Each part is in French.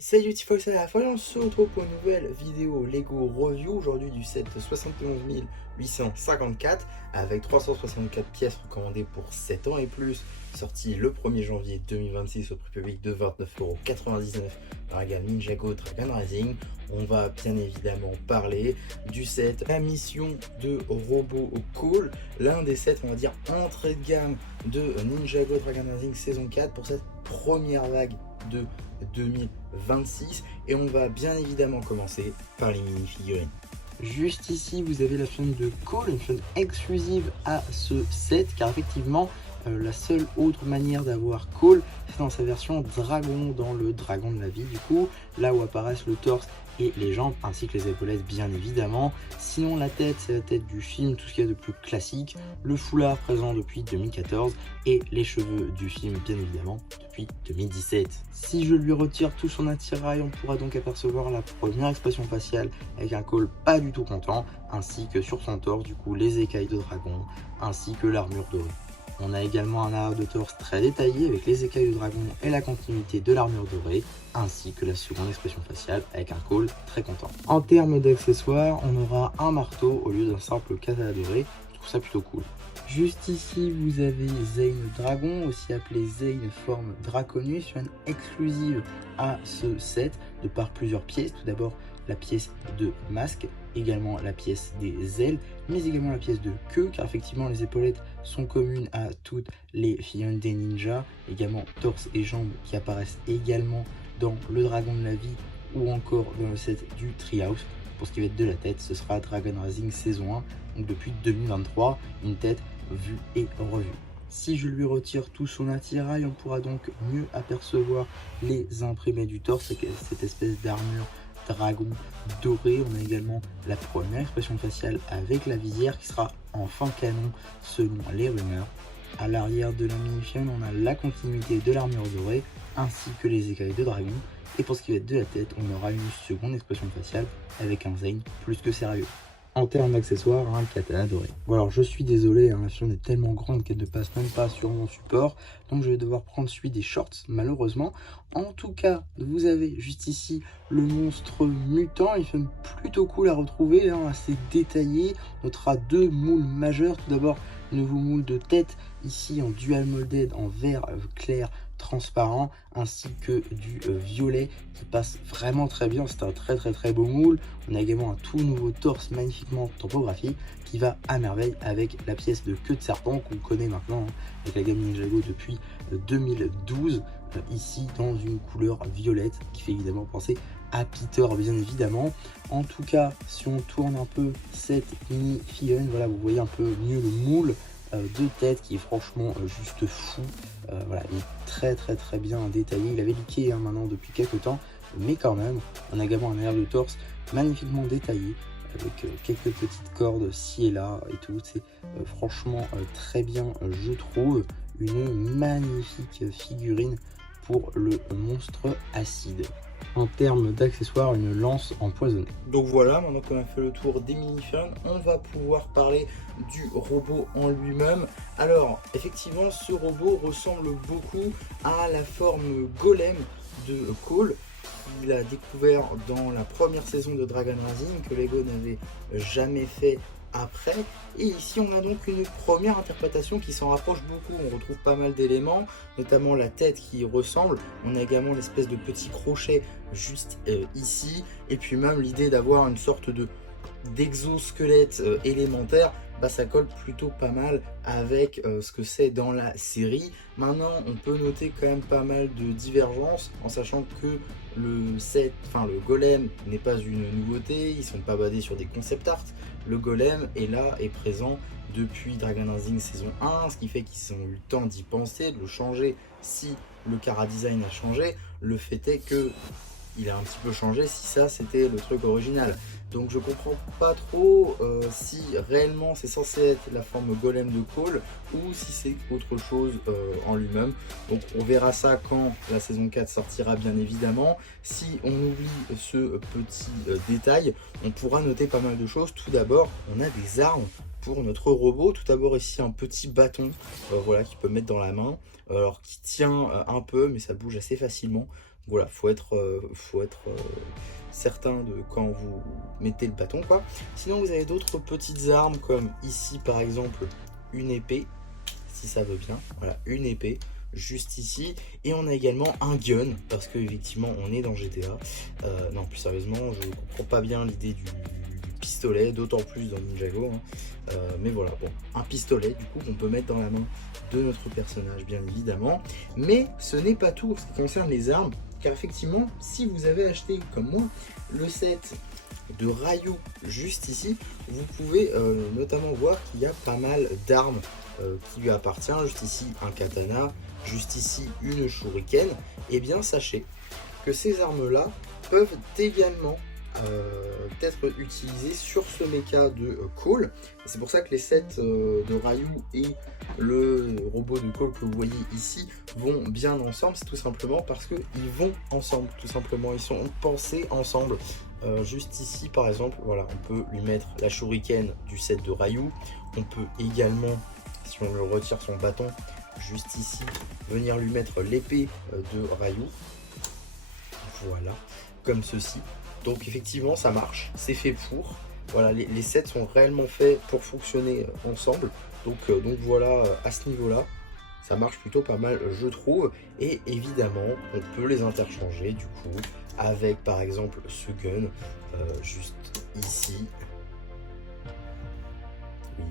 Salut Tifox, c'est la fois on se retrouve pour une nouvelle vidéo Lego Review aujourd'hui du set 71 854 avec 364 pièces recommandées pour 7 ans et plus, sorti le 1er janvier 2026 au prix public de 29,99€ dans la gamme Ninjago Dragon Rising. On va bien évidemment parler du set La Mission de Robot Call, l'un des sets on va dire entrée de gamme de Ninjago Dragon Rising saison 4 pour cette première vague de 2026, et on va bien évidemment commencer par les mini-figurines. Juste ici vous avez la chaîne de Call, une chaîne exclusive à ce set, car effectivement la seule autre manière d'avoir Call, c'est dans sa version dragon, dans le dragon de la vie du coup, là où apparaissent le torse et les jambes ainsi que les épaulettes bien évidemment. Sinon la tête, c'est la tête du film, tout ce qu'il y a de plus classique, le foulard présent depuis 2014 et les cheveux du film bien évidemment depuis 2017. Si je lui retire tout son attirail, on pourra donc apercevoir la première expression faciale avec un Call pas du tout content, ainsi que sur son torse du coup les écailles de dragon ainsi que l'armure dorée. On a également un arrière de torse très détaillé avec les écailles de dragon et la continuité de l'armure dorée, ainsi que la seconde expression faciale avec un Call très content. En termes d'accessoires, on aura un marteau au lieu d'un simple katana doré, je trouve ça plutôt cool. Juste ici, vous avez Zane Dragon, aussi appelé Zane forme Draconus, une exclusive à ce set de par plusieurs pièces. Tout d'abord la pièce de masque, également la pièce des ailes, mais également la pièce de queue, car effectivement les épaulettes sont communes à toutes les figurines des ninjas, également torse et jambes qui apparaissent également dans le dragon de la vie ou encore dans le set du Treehouse. Pour ce qui va être de la tête, ce sera Dragon Rising saison 1, donc depuis 2023, une tête vue et revue. Si je lui retire tout son attirail, on pourra donc mieux apercevoir les imprimés du torse, cette espèce d'armure dragon doré. On a également la première expression faciale avec la visière qui sera en fin canon selon les rumeurs. À l'arrière de la mini-figurine, on a la continuité de l'armure dorée ainsi que les écailles de dragon. Et pour ce qui va être de la tête, on aura une seconde expression faciale avec un Zane plus que sérieux. En termes d'accessoires, un katana doré. Bon alors je suis désolé, hein, la figurine est tellement grande qu'elle ne passe même pas sur mon support, donc je vais devoir prendre celui des shorts malheureusement. En tout cas, vous avez juste ici le monstre mutant, il fait plutôt cool à retrouver, hein, assez détaillé. On notera deux moules majeurs, tout d'abord le nouveau moule de tête ici en dual molded en vert clair transparent, ainsi que du violet qui passe vraiment très bien. C'est un très beau moule. On a également un tout nouveau torse magnifiquement topographié qui va à merveille avec la pièce de queue de serpent qu'on connaît maintenant, hein, avec la gamme Ninjago depuis 2012, ici dans une couleur violette qui fait évidemment penser à Peter bien évidemment. En tout cas, si on tourne un peu cette mini figurine, voilà, vous voyez un peu mieux le moule de tête qui est franchement juste fou. Voilà, il est très bien détaillé. Il avait leaké, hein, maintenant depuis quelques temps, mais quand même. On a également un arrière de torse magnifiquement détaillé avec quelques petites cordes ci et là et tout. C'est franchement très bien, je trouve. Une magnifique figurine pour le monstre acide. En termes d'accessoires, une lance empoisonnée. Donc voilà, maintenant qu'on a fait le tour des mini-figurines, on va pouvoir parler du robot en lui-même. Alors, effectivement, ce robot ressemble beaucoup à la forme golem de Call, qu'il a découvert dans la première saison de Dragon Rising, que Lego n'avait jamais fait après. Et ici on a donc une première interprétation qui s'en rapproche beaucoup. On retrouve pas mal d'éléments, notamment la tête qui ressemble. On a également l'espèce de petit crochet juste ici, et puis même l'idée d'avoir une sorte de d'exosquelette élémentaire, bah ça colle plutôt pas mal avec ce que c'est dans la série. Maintenant on peut noter quand même pas mal de divergences en sachant que le golem n'est pas une nouveauté, ils sont pas basés sur des concept art. Le golem est là, est présent depuis Dragon Rising saison 1, ce qui fait qu'ils ont eu le temps d'y penser, de le changer si le chara design a changé. Le fait est que il a un petit peu changé si ça c'était le truc original. Donc je comprends pas trop si réellement c'est censé être la forme golem de Call ou si c'est autre chose en lui-même. Donc on verra ça quand la saison 4 sortira bien évidemment. Si on oublie ce petit détail, on pourra noter pas mal de choses. Tout d'abord, on a des armes pour notre robot. Tout d'abord ici un petit bâton voilà, qu'il peut mettre dans la main, alors qui tient un peu mais ça bouge assez facilement. Voilà, faut être certain de quand vous mettez le bâton, quoi. Sinon, vous avez d'autres petites armes, comme ici, par exemple, une épée, si ça veut bien. Voilà, une épée, juste ici. Et on a également un gun, parce que effectivement, on est dans GTA. Non, plus sérieusement, je comprends pas bien l'idée du pistolet, d'autant plus dans Ninjago, hein. Mais voilà, bon, un pistolet, du coup, qu'on peut mettre dans la main de notre personnage, bien évidemment. Mais ce n'est pas tout en ce qui concerne les armes, car effectivement, si vous avez acheté, comme moi, le set de Ryu juste ici, vous pouvez notamment voir qu'il y a pas mal d'armes qui lui appartient. Juste ici, un katana, juste ici, une shuriken. Et bien, sachez que ces armes-là peuvent également être utilisées sur ce mecha de Cole. C'est pour ça que les sets de Ryu et le robot de Cole que vous voyez ici vont bien ensemble. C'est tout simplement parce qu'ils vont ensemble, tout simplement. Ils sont pensés ensemble. Juste ici, par exemple, voilà, on peut lui mettre la shuriken du set de Ryu. On peut également, si on le retire son bâton, juste ici, venir lui mettre l'épée de Ryu. Voilà, comme ceci. Donc effectivement, ça marche, c'est fait pour. Voilà, les sets sont réellement faits pour fonctionner ensemble. Donc voilà, à ce niveau-là, ça marche plutôt pas mal, je trouve. Et évidemment, on peut les interchanger du coup avec par exemple ce gun, juste ici. Oui,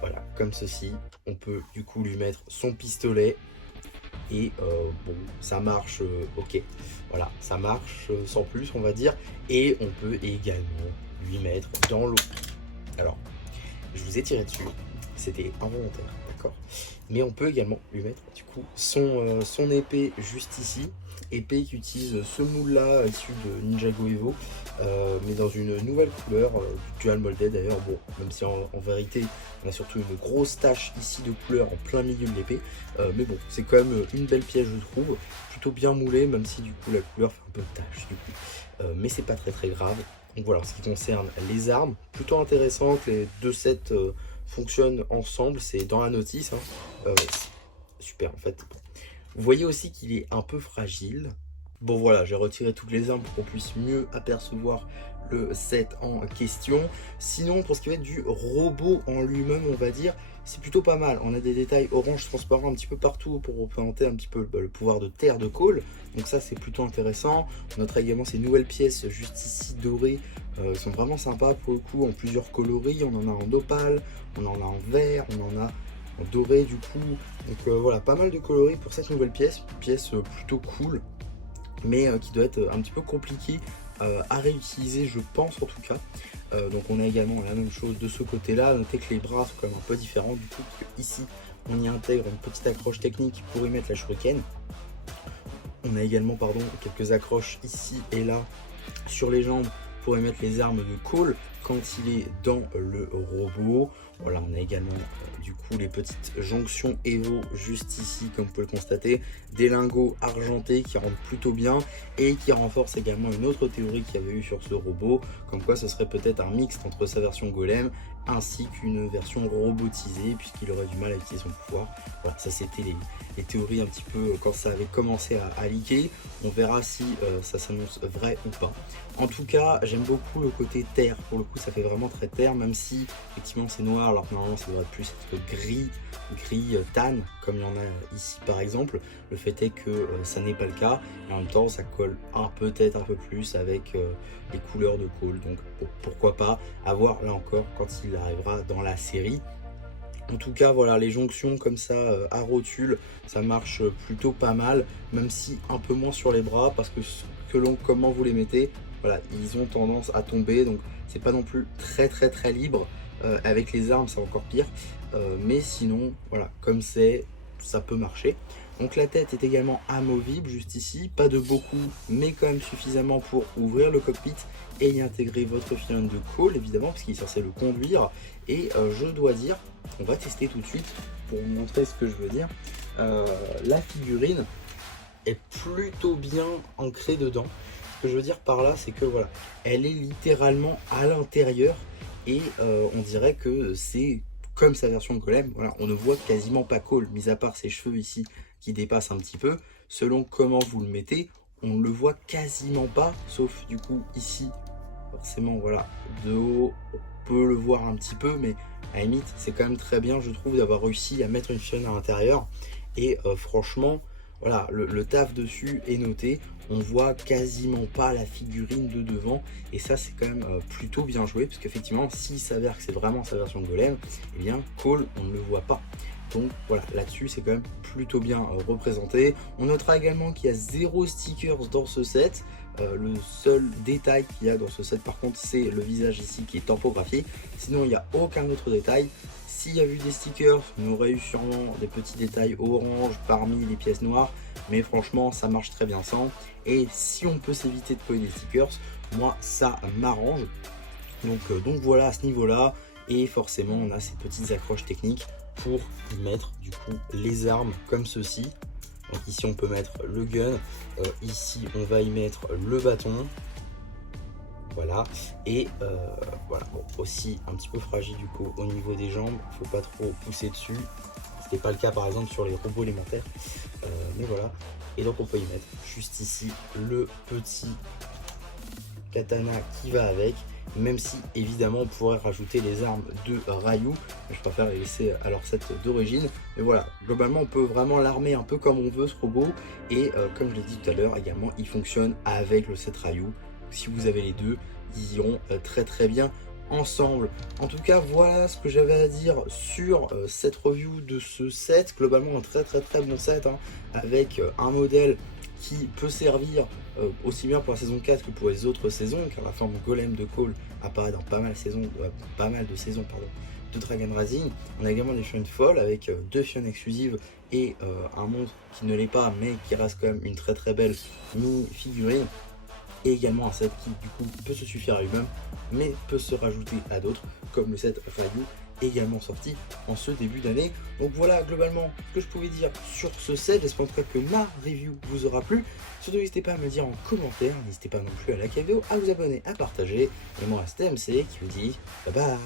voilà, comme ceci. On peut du coup lui mettre son pistolet. Et bon, ça marche, ok, voilà, ça marche sans plus, on va dire. Et on peut également lui mettre dans l'eau. Alors, je vous ai tiré dessus, c'était involontaire, d'accord. Mais on peut également lui mettre du coup son épée juste ici. Épée qui utilise ce moule là issu de Ninjago Evo, mais dans une nouvelle couleur, du dual molded d'ailleurs. Bon, même si en vérité on a surtout une grosse tache ici de couleur en plein milieu de l'épée, mais bon, c'est quand même une belle pièce, je trouve, plutôt bien moulée, même si du coup la couleur fait un peu de tache du coup, mais c'est pas très grave. Donc voilà, en ce qui concerne les armes, plutôt intéressant que les deux sets fonctionnent ensemble. C'est dans la notice, hein. Super en fait. Vous voyez aussi qu'il est un peu fragile. Bon voilà, j'ai retiré toutes les armes pour qu'on puisse mieux apercevoir le set en question. Sinon, pour ce qui va être du robot en lui-même, on va dire, c'est plutôt pas mal. On a des détails orange transparents un petit peu partout pour représenter un petit peu le pouvoir de terre de Cole. Donc ça, c'est plutôt intéressant. On notera également ces nouvelles pièces juste ici dorées. Elles sont vraiment sympas pour le coup, en plusieurs coloris. On en a en opale, on en a en vert, on en a en doré du coup. Donc voilà, pas mal de coloris pour cette nouvelle pièce. Une pièce plutôt cool, mais qui doit être un petit peu compliqué à réutiliser, je pense en tout cas. Donc on a également la même chose de ce côté là. Notez que les bras sont quand même un peu différents du coup, parce que ici on y intègre une petite accroche technique pour y mettre la shuriken. On a également quelques accroches ici et là sur les jambes pour y mettre les armes de Cole quand il est dans le robot. Voilà, on a également du coup les petites jonctions Evo juste ici, comme vous pouvez le constater, des lingots argentés qui rentrent plutôt bien et qui renforcent également une autre théorie qu'il y avait eu sur ce robot, comme quoi ce serait peut-être un mix entre sa version golem ainsi qu'une version robotisée, puisqu'il aurait du mal à utiliser son pouvoir. Voilà, ça c'était les théories un petit peu quand ça avait commencé à leaker. On verra si ça s'annonce vrai ou pas. En tout cas, j'aime beaucoup le côté terre. Pour le coup, ça fait vraiment très terre, même si effectivement c'est noir, alors que normalement ça devrait plus être gris tan, comme il y en a ici par exemple. Le fait est que ça n'est pas le cas, et en même temps ça colle peut-être un peu plus avec les couleurs de Cole. Donc bon, pourquoi pas, à voir là encore quand il arrivera dans la série. En tout cas, voilà, les jonctions comme ça à rotule, ça marche plutôt pas mal, même si un peu moins sur les bras, parce que selon comment vous les mettez, voilà, ils ont tendance à tomber, donc c'est pas non plus très libre. Avec les armes, c'est encore pire, mais sinon, voilà, comme c'est, ça peut marcher. Donc la tête est également amovible juste ici, pas de beaucoup, mais quand même suffisamment pour ouvrir le cockpit et y intégrer votre figurine de Cole, évidemment, parce qu'il est censé le conduire. Et je dois dire, on va tester tout de suite pour vous montrer ce que je veux dire. La figurine est plutôt bien ancrée dedans. Ce que je veux dire par là, c'est que voilà, elle est littéralement à l'intérieur et on dirait que c'est comme sa version golem. Voilà, on ne voit quasiment pas Cole, mis à part ses cheveux ici qui dépassent un petit peu. Selon comment vous le mettez, on ne le voit quasiment pas, sauf du coup ici, forcément voilà, de haut, on peut le voir un petit peu, mais à la limite c'est quand même très bien je trouve d'avoir réussi à mettre une figurine à l'intérieur. Et franchement, voilà, le taf dessus est noté, on voit quasiment pas la figurine de devant, et ça c'est quand même plutôt bien joué, parce qu'effectivement s'il s'avère que c'est vraiment sa version de Golem, et bien Cole on ne le voit pas. Donc voilà, là-dessus c'est quand même plutôt bien représenté. On notera également qu'il y a 0 stickers dans ce set. Le seul détail qu'il y a dans ce set par contre c'est le visage ici qui est tampographié. Sinon il n'y a aucun autre détail. S'il y a eu des stickers, on aurait eu sûrement des petits détails orange parmi les pièces noires. Mais franchement ça marche très bien sans. Et si on peut s'éviter de coller des stickers, moi ça m'arrange. Donc voilà à ce niveau là. Et forcément on a ces petites accroches techniques pour y mettre du coup les armes comme ceci. Donc ici on peut mettre le gun, ici on va y mettre le bâton, voilà, et voilà, bon, aussi un petit peu fragile du coup au niveau des jambes, faut pas trop pousser dessus, ce n'est pas le cas par exemple sur les robots élémentaires, mais voilà, et donc on peut y mettre juste ici le petit katana qui va avec, même si évidemment on pourrait rajouter les armes de Ryu, mais je préfère les laisser à leur set d'origine. Mais voilà, globalement on peut vraiment l'armer un peu comme on veut ce robot, et comme je l'ai dit tout à l'heure également il fonctionne avec le set Ryu. Si vous avez les deux, ils iront très bien ensemble. En tout cas voilà ce que j'avais à dire sur cette review de ce set. Globalement un très bon set, hein, avec un modèle qui peut servir aussi bien pour la saison 4 que pour les autres saisons, car la forme Golem de Cole apparaît dans pas mal de saisons de Dragon Rising. On a également des figurines folles avec 2 figurines exclusives et un monstre qui ne l'est pas mais qui reste quand même une très belle mini figurine. Et également un set qui du coup peut se suffire à lui-même mais peut se rajouter à d'autres, comme le set Ryu également sorti en ce début d'année. Donc voilà globalement ce que je pouvais dire sur ce set. J'espère en tout cas que ma review vous aura plu. Surtout n'hésitez pas à me dire en commentaire, n'hésitez pas non plus à liker la vidéo, à vous abonner, à partager. Et moi c'était MC qui vous dit bye bye.